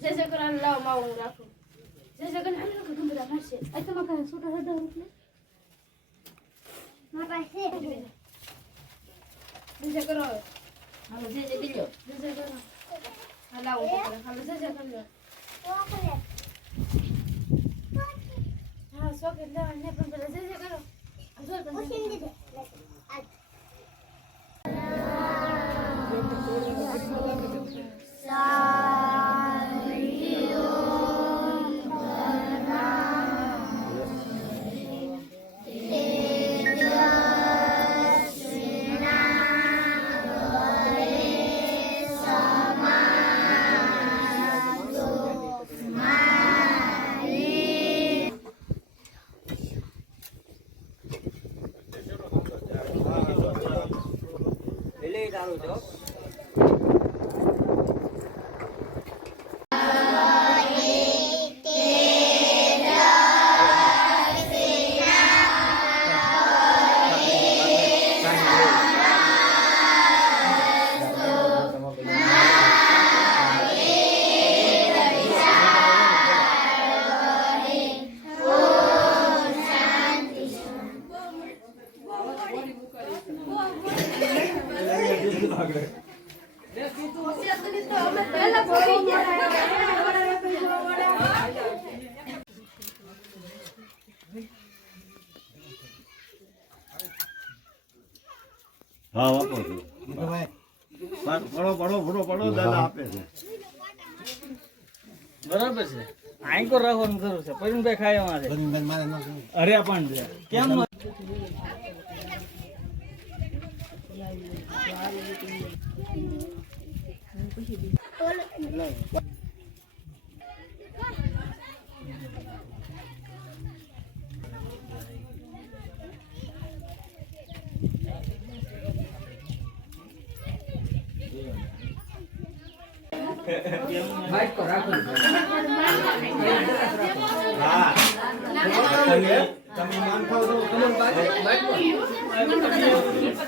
જય કરાન લાવ માવ હું રાખું જય કરાન હાલો કે ગંભીરા ફાડશે આ તો મારા છોટા હડા એટલે મારા પાસે જય કરો હાલો જે જે દીજો જય જય કરો હા હું હાલો જય કરી હા ચોકલેટ લેવા ને. 打卤粥。હા વાપરો છું પડો પડો પડો પડો દાદા આપે છે. બરાબર છે. આંકો રાખવાનું કરું છે. પરિણભાઈ ખાય અમારે અરે પણ છે કેમ હા તમે તમે માન ખાવ છો જમવા બેસી જશે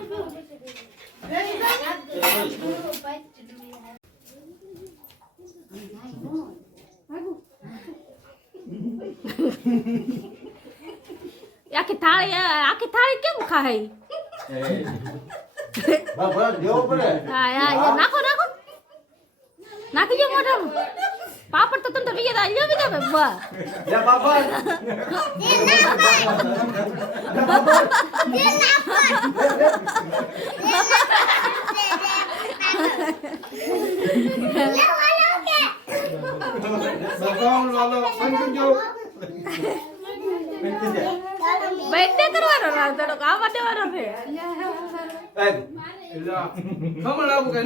આખી થાળી આખી થાળી કેમ ખાય બાબા દેવો પડે હા હા એ નાખો નાખો નાખી દો મોઢામાં પાપડ તો તમે તો બીજા લ્યો બીજા ભાઈ વાહ લે બાબા બાબા લાલો બંધ જો બર્થડે કરવાનો ના થોડોક આવવા છે ખમણ આવું કે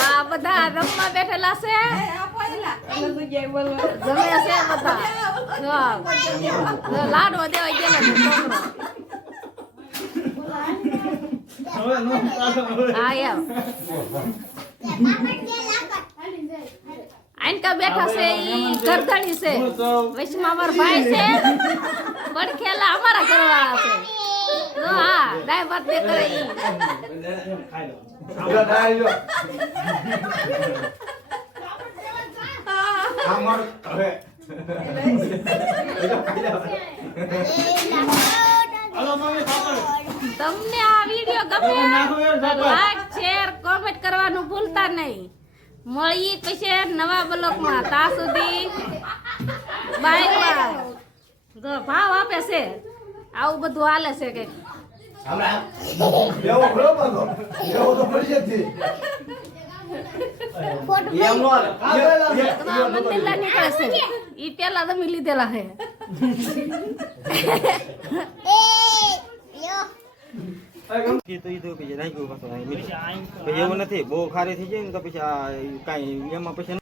આ બધા રમવા બેઠેલા છે. જમે છે દેવા ગયેલા આઈનકા બેઠા છે ઈ ગરધણી છે. વૈષ્ણવ અમાર ભાઈ છે. પડખેલા અમારા ઘરવાળા છે. તો હા ડાય બર્થડે કરે ઈ. ખાઈ લો આમર હવે તમને આ વિડિયો ગમે લાઈક શેર કોમેન્ટ કરવાનું ભૂલતા નહીં. મળીએ પછી નવા બ્લોકમાં ત્યાં સુધી બાય બાય ભાવ આપે છે. આવું બધું હાલે છે કે નીકળે છે. ઈ પેલા તમે લીધેલા છે એ લ્યો ઈ તો ઈ તો પછી નાખ્યું પાછું આ મીઠું. પછી એવું નથી બહુ ખારી થઈ જાય ને તો પછી આ કઈ એમાં પછી